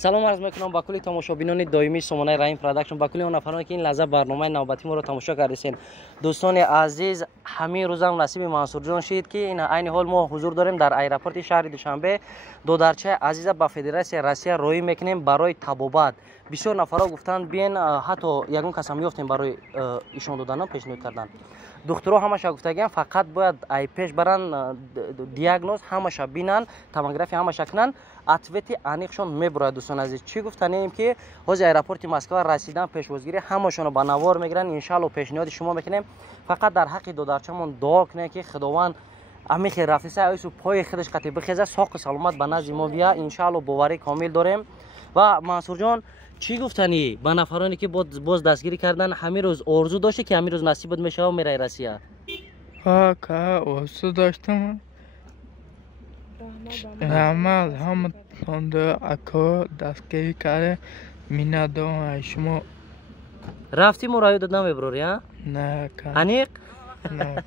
سلام عرض میکنم با کلی تماشابینان دائمی سامانه رحیم پروداکشن، با کلی اون نفرانی که این لحظه برنامه نوبتی ما رو تماشا کردین. دوستان عزیز، همین روز هم نصیب منصور جان شد که این عین حال ما حضور داریم در ایرپورت شهر دوشنبه. دو درچه عزیز با فدراسیون روسیه روی میکنیم برای تبابت. بسیار نفرها گفتن بیاین، حتی یگون کس هم یافتیم برای ایشون دادن پیشنهاد کردن. دکترها همش گفتگن فقط باید ای پیش برن دیاگنوز همش بینن، توموگرافی همش کنن، اتویتی انیقشون میبره. دوستان عزیز چی گفتنیم که حوزه ایرپورت مسکو رسیدن پیشوازگیری همشون با نوار میگیرن. ان شاء الله پیشنهاد شما میکنیم فقط در حق دو درچمون دعا کنه که خداوند امی خیر رفیسه ایسو پای خودش قطع بخیزه، ساق سلامت به نزد ما بیا. ان شاء الله باوری کامل داریم. و منصور جان چی گفتنی با نفرانی که باز دستگیری کردن همین روز آرزو داشتی که همین روز نصیبت میشه و میره روسیه؟ ها که آرزو داشتم رحمت هم تونده اکو دستگیری کرده مینا دو شما رفتی مرایو دادن ببروری ها؟ نه که انیق؟ نه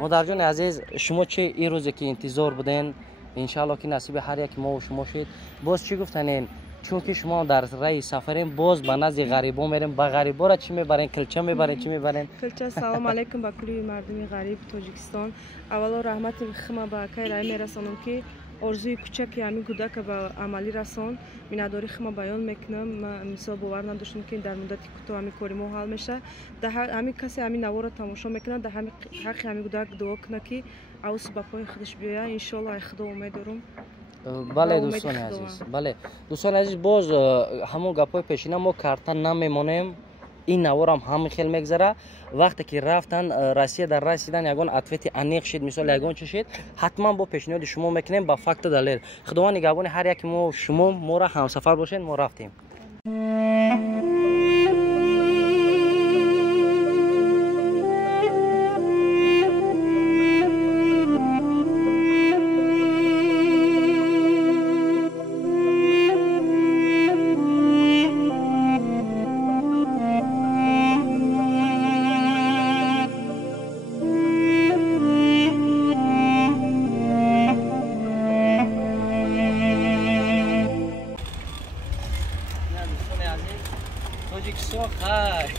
مادر جان عزیز، شما چه این روزی که انتظار بودین انشالله که نصیب هر یک ما و شما شد، باز چی گفتنین؟ چون که شما در راه سفرین باز به نزد غریبا میرین، با غریبا را چی میبرین؟ کلچه میبرین؟ چی میبرین؟ کلچه. سلام علیکم با کلی مردم غریب تاجیکستان. اولا رحمت خما با کای رای میرسانم که آرزوی کوچک همین کودک به عملی رسان. مینداری خما بیان میکنم. مثال باور نداشتم که در مدتی کوتاه همین کاری ما حل میشه. در همین کسی همین نوار تماشا میکنه، در همین حق همین کودک دعا کنه که اوس با پای خودش بیاید. ان شاء الله خدا امید دارم. بله دوستان عزیز، بله دوستان عزیز، باز همون گپای پیشینه ما کارتن نمیمونیم. این نوار هم خیلی میگذره. وقتی که رفتن روسیه در رسیدن یگان اتویتی انیق شد، مثال یگان چه شد، حتما با پیشنهاد شما میکنیم با فکت دلیل. خداوند نگهبان هر یک ما شما ما را همسفر باشین. ما رفتیم. تاجیکستان خیر.